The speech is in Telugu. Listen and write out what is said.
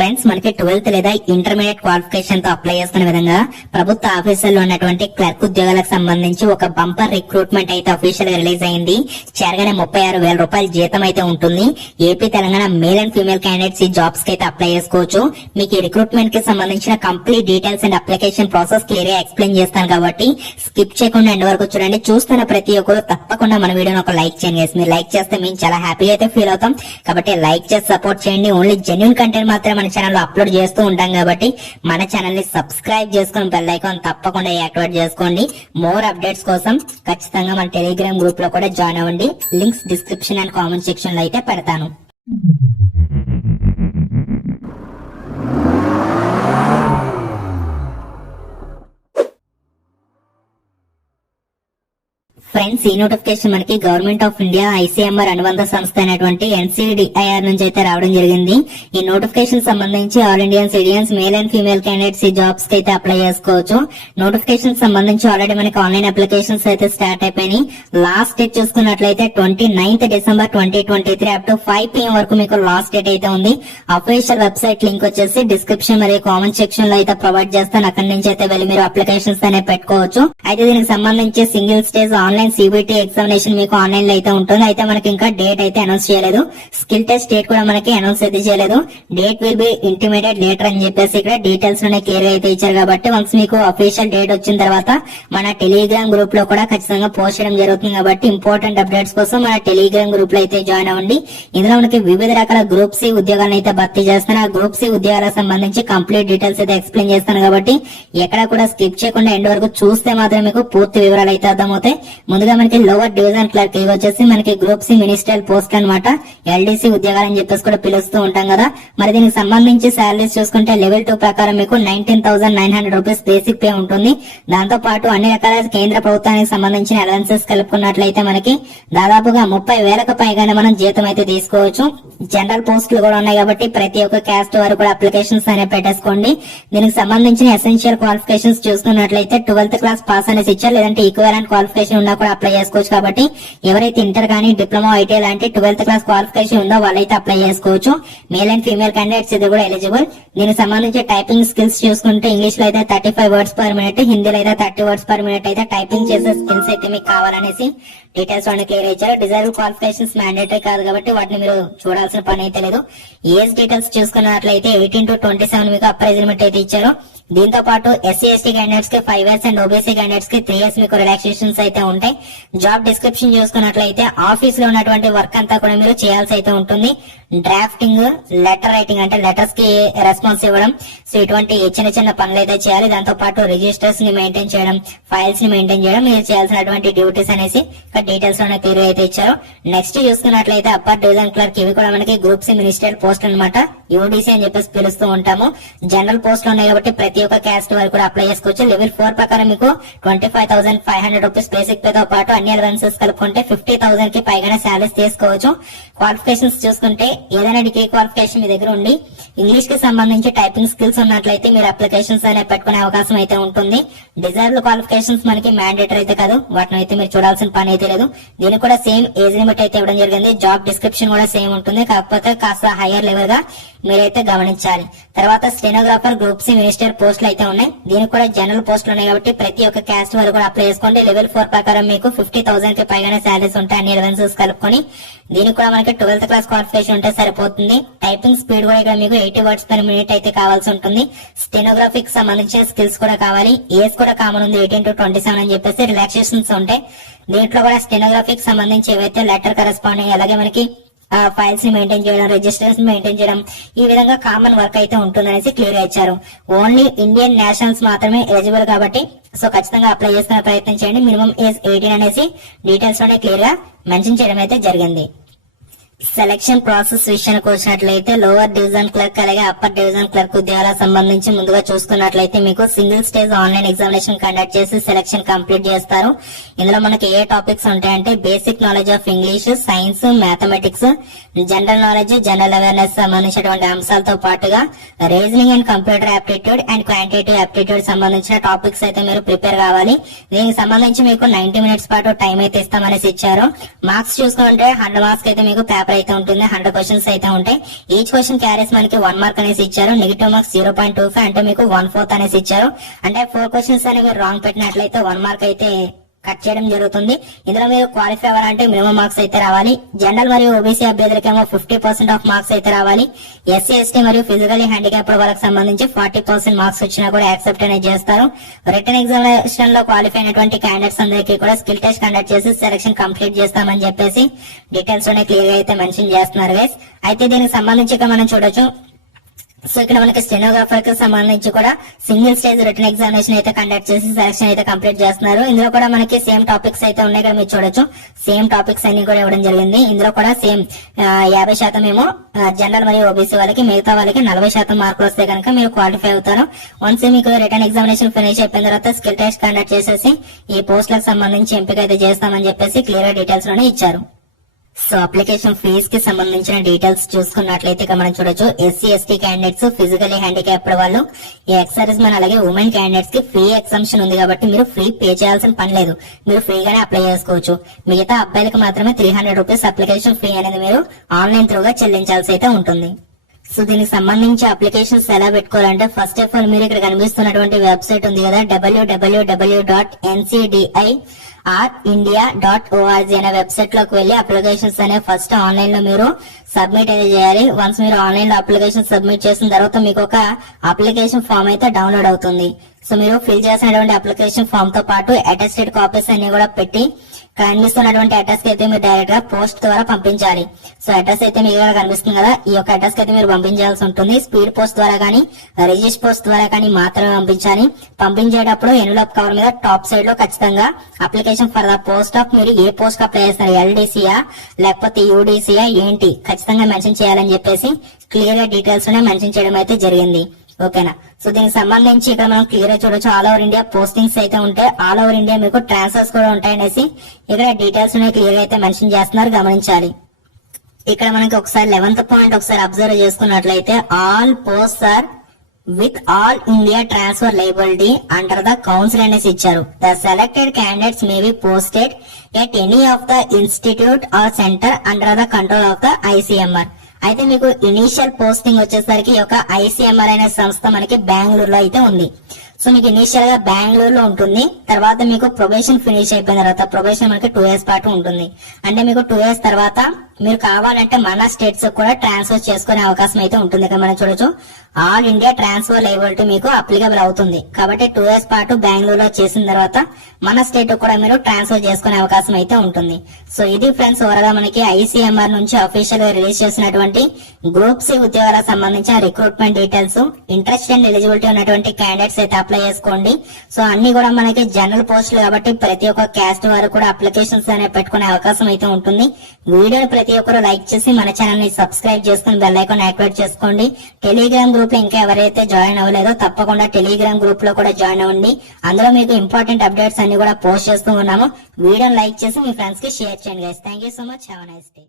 ఫ్రెండ్స్ మనకి ట్వెల్త్ లేదా ఇంటర్మీడియట్ క్వాలిఫికేషన్తో అప్లై చేసుకునే విధంగా ప్రభుత్వ ఆఫీసుల్లో ఉన్నటువంటి క్లర్క్ ఉద్యోగాలకు సంబంధించి ఒక బంపర్ రిక్రూట్మెంట్ అయితే అఫీషియల్గా రిలీజ్ అయింది. చేరగానే ముప్పై ఆరు వేల రూపాయల జీతం అయితే ఉంటుంది. AP Telangana male and female candidates ఈ జాబ్స్కి అయితే అప్లై చేసుకోవచ్చు. మీకు ఈ రిక్రూట్మెంట్కి సంబంధించిన complete details and application process క్లియర్గా ఎక్స్ప్లెయిన్ చేస్తాను కాబట్టి స్కిప్ చేయకుండా ఎండ్ వరకు చూడండి. చూస్తున్న ప్రతి ఒక్కరు తప్పకుండా మన వీడియోని ఒక లైక్ చేయండి మీరు లైక్ చేస్తే మేము చాలా హ్యాపీగా అయితే ఫీల్ అవుతాం. కాబట్టి లైక్ చేసి సపోర్ట్ చేయండి. ఓన్లీ జెన్యున్ కంటెంట్ మాత్రమే మన ఛానల్ అప్లోడ్ చేస్తూ ఉంటాం కాబట్టి మన ఛానల్ని సబ్స్క్రైబ్ చేసుకుని బెల్ ఐకాన్ తప్పకుండా యాక్టివేట్ చేసుకోండి. మోర్ అప్డేట్స్ కోసం ఖచ్చితంగా మన టెలిగ్రామ్ గ్రూప్లో కూడా జాయిన్ అవ్వండి. లింక్స్ డిస్క్రిప్షన్ అండ్ కామెంట్ సెక్షన్లో అయితే పెడతాను. ఫ్రెండ్స్ ఈ నోటిఫికేషన్ మనకి గవర్నమెంట్ ఆఫ్ ఇండియా ఐసీఎంఆర్ అనుబంధ సంస్థ అయినటువంటి ఎన్సీడిఐఆర్ నుంచి అయితే రావడం జరిగింది. ఈ నోటిఫికేషన్ సంబంధించి all Indian citizens male and female candidates ఈ జాబ్స్కి అయితే అప్లై చేసుకోవచ్చు. నోటిఫికేషన్ సంబంధించి ఆల్రెడీ మనకి ఆన్లైన్ అప్లికేషన్స్ అయితే స్టార్ట్ అయిపోయినాయి. లాస్ట్ డేట్ చూసుకున్నట్లయితే twenty ninth December twenty twenty three up to five PM వరకు మీకు లాస్ట్ డేట్ అయితే ఉంది. అఫీషియల్ వెబ్సైట్ లింక్ వచ్చేసి డిస్క్రిప్షన్ మరియు కామెంట్ సెక్షన్లో అయితే ప్రొవైడ్ చేస్తాను. అక్కడి నుంచి అయితే వెళ్ళి మీరు అప్లికేషన్స్ అనేవి పెట్టుకోవచ్చు. అయితే దీనికి సంబంధించి single stage online CBT examination మీకు ఆన్లైన్లో అయితే ఉంటుంది. అయితే మనకి ఇంకా డేట్ అయితే అనౌన్స్ చేయలేదు. స్కిల్ టెస్ట్ డేట్ కూడా మనకి అనౌన్స్ అయితే చేయలేదు. Date will be intimated later అని చెప్పేసి ఇక్కడ డీటెయిల్స్లోనే క్లియర్ అయితే ఇచ్చారు కాబట్టి వన్స్ మీకు అఫీషియల్ డేట్ వచ్చిన తర్వాత మన టెలిగ్రామ్ గ్రూప్లో కూడా ఖచ్చితంగా పోస్ట్ చేయడం జరుగుతుంది కాబట్టి ఇంపార్టెంట్ అప్డేట్స్ కోసం మన టెలిగ్రామ్ గ్రూప్లో అయితే జాయిన్ అవ్వండి. ఇందులో మనకి వివిధ రకాల గ్రూప్ సి ఉద్యోగాలను అయితే భర్తీ చేస్తాను ఆ గ్రూప్ సి ఉద్యోగాలకు సంబంధించి కంప్లీట్ డీటెయిల్స్ అయితే ఎక్స్ప్లెయిన్ చేస్తాను కాబట్టి ఎక్కడ కూడా స్కిప్ చేయకుండా ఎండ్ వరకు చూస్తే మాత్రం మీకు పూర్తి వివరాలు అయితే అర్థమవుతాయి. ముందుగా మనకి లోవర్ డివిజన్ క్లర్క్ ఇవి వచ్చేసి మనకి గ్రూప్ సి మినిస్ట్రియల్ పోస్ట్ అనమాట ఎల్డీసీ ఉద్యోగాలు అని చెప్పేసి కూడా పిలుస్తూ ఉంటాం కదా. మరి దీనికి సంబంధించి శాలరీస్ చూసుకుంటే లెవెల్ టూ ప్రకారం మీకు nineteen thousand nine hundred rupees basic pay ఉంటుంది. దాంతో పాటు అన్ని రకాల కేంద్ర ప్రభుత్వానికి సంబంధించిన అలవెన్సెస్ కలుపుకున్నట్లయితే మనకి దాదాపుగా ముప్పై వేలకు పైగానే మనం జీతం అయితే తీసుకోవచ్చు. జనరల్ పోస్టులు కూడా ఉన్నాయి కాబట్టి ప్రతి ఒక్క క్యాస్ట్ వారు కూడా అప్లికేషన్స్ అనేవి పెట్టేసుకోండి. దీనికి సంబంధించిన ఎసెన్షియల్ క్వాలిఫికేషన్స్ చూసుకున్నట్లయితే ట్వెల్త్ క్లాస్ పాస్ అనేసి ఇచ్చారు. లేదంటే ఈక్వల్ క్వాలిఫికేషన్ ఉన్నా కూడా అప్లై చేసుకోవచ్చు కాబట్టి ఎవరైతే ఇంటర్ కానీ డిప్లొమా ఐటీ లాంటి ట్వెల్త్ క్లాస్ క్వాలిఫికేషన్ ఉందో వాళ్ళైతే అప్లై చేసుకోవచ్చు. మేల్ అండ్ ఫీమేల్ క్యాండిడేట్స్ ఇది కూడా ఎలిజిబుల్ దీనికి సంబంధించి టైపింగ్ స్కిల్స్ చూసుకుంటే ఇంగ్లీష్లో అయితే thirty five words per minute హిందీలో అయితే థర్టీ వర్డ్స్ పర్ మినిట్ అయితే టైపింగ్ చేసే స్కిల్స్ అయితే మీకు కావాలనేసి డీటెయిల్స్ అన్ని క్లియర్ ఇచ్చారు డిజైర్ క్వాలిఫికేషన్స్ మ్యాండేటరీ కాదు కాబట్టి వాటిని మీరు చూడాల్సిన పని అయితే లేదు. ఏజ్ డీటెయిల్స్ చూసుకున్నట్లయితే ఎయిటీన్ టు ట్వంటీ సెవెన్ మీకు అప్రైజ్ లిమిట్ అయితే ఇచ్చారు. దీంతో పాటు ఎస్సీ ఎస్టీ క్యాండిడేట్స్కి ఫైవ్ ఇయర్స్ అండ్ ఓబీసీ క్యాండిడేట్స్కి త్రీ ఇయర్స్ మీకు రిలాక్సేషన్స్ అయితే ఉంటాయి. జాబ్ డిస్క్రిప్షన్ చూసుకున్నట్లయితే ఆఫీస్లో ఉన్నటువంటి వర్క్ అంతా కూడా మీరు చేయాల్సి అయితే ఉంటుంది. డ్రాఫ్టింగ్ లెటర్ రైటింగ్ అంటే లెటర్స్కి రెస్పాన్స్ ఇవ్వడం. సో ఇటువంటి చిన్న చిన్న పనులు అయితే చేయాలి. దాంతో పాటు రిజిస్టర్స్ని మెయింటైన్ చేయడం ఫైల్స్ని మెయింటైన్ చేయడం మీరు చేయాల్సినటువంటి డ్యూటీస్ అనేసి ఇక్కడ డీటెయిల్స్లోనే క్లియర్ అయితే ఇచ్చారు. నెక్స్ట్ చూసుకున్నట్లయితే అప్పర్ డివిజన్ క్లర్క్ ఇవి కూడా మనకి గ్రూప్ సి మినిస్టర్ పోస్ట్ అనమాట యూడీసీ అని చెప్పేసి పిలుస్తూ ఉంటాము. జనరల్ పోస్ట్ ఉన్నాయి కాబట్టి ప్రతి ఒక్క క్యాస్ట్ వారు కూడా అప్లై చేసుకోవచ్చు. లెవెల్ ఫోర్ ప్రకారం మీకు twenty five thousand five hundred rupees basic పేతో పాటు అన్ని అలవెన్సెస్ కలుపుకుంటే ఫిఫ్టీ థౌసండ్కి పైగానే శాలరీస్ తీసుకోవచ్చు. క్వాలిఫికేషన్స్ చూసుకుంటే ఏదైనా డిగ్రీ క్వాలిఫికేషన్ మీ దగ్గర ఉండి ఇంగ్లీష్కి సంబంధించి టైపింగ్ స్కిల్స్ ఉన్నట్లయితే మీరు అప్లికేషన్స్ అనే పెట్టుకునే అవకాశం అయితే ఉంటుంది. డిజైర్డ్ క్వాలిఫికేషన్స్ మనకి మ్యాండేటరీ అయితే కాదు. వాటిని అయితే మీరు చూడాల్సిన పని అయితే లేదు. దీనికి కూడా సేమ్ ఏజ్ లిమిట్ అయితే ఇవ్వడం జరిగింది. జాబ్ డిస్క్రిప్షన్ కూడా సేమ్ ఉంటుంది. కాకపోతే కాస్త హైయర్ లెవెల్గా మీరైతే గమనించాలి. తర్వాత స్టెనోగ్రాఫర్ గ్రూప్ సి మినిస్టర్ పోస్టులు అయితే ఉన్నాయి. దీనికి కూడా జనరల్ పోస్టులు ఉన్నాయి కాబట్టి ప్రతి ఒక్క క్యాస్ట్ వారు కూడా అప్లై చేసుకోండి. లెవెల్ ఫోర్ ప్రకారం మీకు ఫిఫ్టీ థౌసండ్కి పైగానే శాలరీస్ ఉంటాయి అన్ని అలవెన్సెస్ కలుపుకొని. దీనికి కూడా మనకి ట్వెల్త్ క్లాస్ క్వాలిఫికేషన్ ఉంటే సరిపోతుంది. టైపింగ్ స్పీడ్ కూడా ఇక్కడ మీకు ఎయిటీ వర్డ్స్ పర్ మినిట్ అయితే కావాల్సి ఉంటుంది. స్టెనోగ్రఫీకి సంబంధించిన స్కిల్స్ కూడా కావాలి. ఏజ్ కూడా కామన్ ఉంది ఎయిటీన్ టు ట్వంటీ సెవెన్ అని చెప్పేసి రిలాక్సేషన్స్ ఉంటాయి దీంట్లో కూడా స్టెనోగ్రాఫిక్ సంబంధించి ఏవైతే లెటర్ కరెస్పాండింగ్ అలాగే మనకి ఫైల్స్ని మెయింటైన్ చేయడం రిజిస్టర్స్ మెయింటైన్ చేయడం ఈ విధంగా కామన్ వర్క్ అయితే ఉంటుందనేసి క్లియర్ ఇచ్చారు. ఓన్లీ ఇండియన్ నేషనల్స్ మాత్రమే ఎలిజిబుల్ కాబట్టి సో ఖచ్చితంగా అప్లై చేసుకునే ప్రయత్నం చేయండి. మినిమం ఏజ్ ఎయిటీన్ అనేసి డీటెయిల్స్లోనే క్లియర్గా మెన్షన్ చేయడం అయితే జరిగింది. సెలక్షన్ ప్రాసెస్ విషయానికి వచ్చినట్లయితే లోవర్ డివిజన్ క్లర్క్ అలాగే అప్పర్ డివిజన్ క్లర్క్ ఉద్యోగాలకు సంబంధించి ముందుగా చూసుకున్నట్లయితే మీకు single stage online examination conduct చేసి సెలక్షన్ కంప్లీట్ చేస్తారు. ఇందులో మనకి ఏ టాపిక్స్ ఉంటాయంటే basic knowledge of English science mathematics general knowledge general awareness సంబంధించినటువంటి అంశాలతో పాటుగా reasoning and computer aptitude and quantitative aptitude సంబంధించిన టాపిక్స్ అయితే మీరు ప్రిపేర్ కావాలి. దీనికి సంబంధించి మీకు నైన్టీ మినిట్స్ పాటు టైం అయితే ఇస్తామనేసి ఇచ్చారు. మార్క్స్ చూసుకుంటే హండ్రెడ్ మార్క్స్ అయితే మీకు పేపర్ పేపర్ అయితే ఉంటుంది. హండ్రెడ్ క్వశ్చన్స్ అయితే ఉంటాయి. ఈచ్ క్వశ్చన్ క్యారీస్ మనకి వన్ మార్క్ అనేసి ఇచ్చారు. Negative marks zero point two five అంటే మీకు వన్ ఫోర్త్ అనేసి ఇచ్చారు. అంటే ఫోర్ క్వశ్చన్స్ అనేవి రాంగ్ పెట్టినట్లయితే వన్ మార్క్ అయితే కట్ చేయడం జరుగుతుంది. ఇందులో మీరు క్వాలిఫై అవ్వాలంటే మినిమం మార్క్స్ అయితే రావాలి. జనరల్ మరియు ఓబీసీ అభ్యర్థులకేమో ఫిఫ్టీ పర్సెంట్ ఆఫ్ మార్క్స్ అయితే రావాలి. ఎస్సీ ఎస్టీ మరియు ఫిజికలీ హ్యాండిక్యాప్ వాళ్ళకి సంబంధించి ఫార్టీ పర్సెంట్ మార్క్స్ వచ్చినా కూడా యాక్సెప్ట్ అనేది చేస్తారు. రిటర్న్ ఎగ్జామినేషన్లో క్వాలిఫై అయినటువంటి క్యాండిడేట్స్ అందరికీ కూడా స్కిల్ టెస్ట్ కండక్ట్ చేసి సెలక్షన్ కంప్లీట్ చేస్తామని చెప్పేసి డీటెయిల్స్లోనే క్లియర్గా అయితే మెన్షన్ చేస్తున్నారు గైస్ అయితే దీనికి సంబంధించి మనం చూడొచ్చు. సో ఇక్కడ మనకి స్టెనోగ్రాఫర్కి సంబంధించి కూడా సింగిల్ స్టేజ్ రిటర్న్ ఎగ్జామినేషన్ అయితే కండక్ట్ చేసి సెలక్షన్ అయితే కంప్లీట్ చేస్తున్నారు. ఇందులో కూడా మనకి సేమ్ టాపిక్స్ అయితే ఉన్నాయి ఇక్కడ మీరు చూడొచ్చు. సేమ్ టాపిక్స్ అన్ని కూడా ఇవ్వడం జరిగింది. ఇందులో కూడా సేమ్ యాభై శాతం ఏమో జనరల్ మరియు ఓబీసీ వాళ్ళకి మిగతా వాళ్ళకి నలభై శాతం మార్కులు వస్తే కనుక మీరు క్వాలిఫై అవుతారు. వన్స్ మీకు రిటర్న్ ఎగ్జామినేషన్ ఫినిష్ అయిపోయిన తర్వాత స్కిల్ టెస్ట్ కండక్ట్ చేసేసి ఈ పోస్టులకు సంబంధించి ఎంపిక అయితే చేస్తామని చెప్పేసి క్లియర్ డీటెయిల్స్లోనే ఇచ్చారు. సో అప్లికేషన్ ఫీజ్కి సంబంధించిన డీటెయిల్స్ చూసుకున్నట్లయితే ఇక మనం చూడొచ్చు. SC ST candidates physically handicapped వాళ్ళు ఈ ఎక్సర్వీస్ మన అలాగే ఉమెన్ క్యాండిడేట్స్కి ఫ్రీ ఎగ్జామ్షన్ ఉంది కాబట్టి మీరు ఫ్రీ పే చేయాల్సిన పని లేదు. మీరు ఫ్రీగానే అప్లై చేసుకోవచ్చు. మిగతా అబ్బాయిలకు మాత్రమే three hundred rupees application fee అనేది మీరు ఆన్లైన్ త్రూగా చెల్లించాల్సి అయితే ఉంటుంది. సో దీనికి సంబంధించి అప్లికేషన్స్ ఎలా పెట్టుకోవాలంటే ఫస్ట్ ఆఫ్ ఆల్ మీరు ఇక్కడ కనిపిస్తున్నటువంటి వెబ్సైట్ ఉంది కదా WWW dot NCDI R India dot org అనే వెబ్సైట్లోకి వెళ్ళి అప్లికేషన్స్ అనే ఫస్ట్ ఆన్లైన్లో మీరు సబ్మిట్ అయితే చేయాలి. వన్స్ మీరు ఆన్లైన్లో అప్లికేషన్ సబ్మిట్ చేసిన తర్వాత మీకు ఒక అప్లికేషన్ ఫామ్ అయితే డౌన్లోడ్ అవుతుంది. సో మీరు ఫిల్ చేసినటువంటి అప్లికేషన్ ఫామ్తో పాటు అటెస్టెడ్ కాపీస్ అన్ని కూడా పెట్టి కనిపిస్తున్నటువంటి అడ్రస్ అయితే మీరు డైరెక్ట్గా పోస్ట్ ద్వారా పంపించాలి. సో అడ్రస్ అయితే మీకు కనిపిస్తుంది కదా? ఈ యొక్క అడ్రస్ అయితే మీరు పంపించాల్సి ఉంటుంది. స్పీడ్ పోస్ట్ ద్వారా కానీ రిజిస్ట్ పోస్ట్ ద్వారా కానీ మాత్రమే పంపించాలి. పంపించేటప్పుడు ఎన్వలప్ కవర్ మీద టాప్ సైడ్లో ఖచ్చితంగా application for the post of మీరు ఏ పోస్ట్ అప్లై చేస్తారు? ఎల్డీసీయా లేకపోతే యూడీసీయా ఏంటి? ఖచ్చితంగా మెన్షన్ చేయాలని చెప్పేసి క్లియర్గా డీటెయిల్స్ మెన్షన్ చేయడం అయితే జరిగింది. ఓకేనా? సో దీనికి సంబంధించి ఇక్కడ మనం క్లియర్ చూడొచ్చు. ఆల్ ఓవర్ ఇండియా పోస్టింగ్స్ అయితే ఉంటాయి ఆల్ ఓవర్ ఇండియా మీకు ట్రాన్స్ఫర్స్ కూడా ఉంటాయనేసి ఇక్కడ డీటెయిల్స్ క్లియర్ అయితే మెన్షన్ చేస్తున్నారు. గమనించాలి. ఇక్కడ మనకి ఒకసారి లెవెంత్ పాయింట్ ఒకసారి అబ్జర్వ్ చేసుకున్నట్లయితే all post are with all India transfer liability under the council అనేసి ఇచ్చారు. The selected candidates may be posted at any of the institute or centre under the control of the ICMR అయితే మీకు ఇనీషియల్ పోస్టింగ్ వచ్చేసరికి ఒక ఐసీఎంఆర్ అనే సంస్థ మనకి బెంగళూరులో అయితే ఉంది. సో మీకు ఇనీషియల్గా బెంగళూరులో ఉంటుంది. తర్వాత మీకు ప్రొబేషన్ ఫినిష్ అయిపోయిన తర్వాత ప్రొబేషన్ మనకి టూ ఇయర్స్ పాటు ఉంటుంది. అంటే మీకు టూ ఇయర్స్ తర్వాత మీరు కావాలంటే మన స్టేట్స్ కూడా ట్రాన్స్ఫర్ చేసుకునే అవకాశం అయితే ఉంటుంది. ఇక్కడ మనం చూడొచ్చు. ఆల్ ఇండియా ట్రాన్స్ఫర్ లైబిలిటీ మీకు అప్లికబుల్ అవుతుంది. కాబట్టి టూ ఇయర్స్ పాటు బెంగళూరులో చేసిన తర్వాత మన స్టేట్ కూడా మీరు ట్రాన్స్ఫర్ చేసుకునే అవకాశం అయితే ఉంటుంది. సో ఇది ఫ్రెండ్స్ ఓవరాల్ మనకి ఐసీఎంఆర్ నుంచి అఫీషియల్గా రిలీజ్ చేసినటువంటి గ్రూప్ సి ఉద్యోగాలకు సంబంధించిన recruitment details interest and eligibility ఉన్నటువంటి క్యాండిడేట్స్ అయితే అప్లై చేసుకోండి. సో అన్ని కూడా మనకి జనరల్ పోస్టులు కాబట్టి ప్రతి ఒక్క క్యాస్ట్ వారు కూడా అప్లికేషన్స్ అనేవి పెట్టుకునే అవకాశం అయితే ఉంటుంది. వీడియోని ప్రతి ఒక్కరు లైక్ చేసి మన ఛానల్ని సబ్స్క్రైబ్ చేసుకుని బెల్ ఐకాన్ యాక్టివేట్ చేసుకోండి. టెలిగ్రామ్ గ్రూప్లో ఇంకా ఎవరైతే జాయిన్ అవ్వలేదో తప్పకుండా టెలిగ్రామ్ గ్రూప్లో కూడా జాయిన్ అవ్వండి. అందులో మీకు ఇంపార్టెంట్ అప్డేట్స్ అన్ని కూడా పోస్ట్ చేస్తూ ఉన్నాము. వీడియోని లైక్ చేసి మీ ఫ్రెండ్స్కి షేర్ చేయండి guys thank you so much have nice day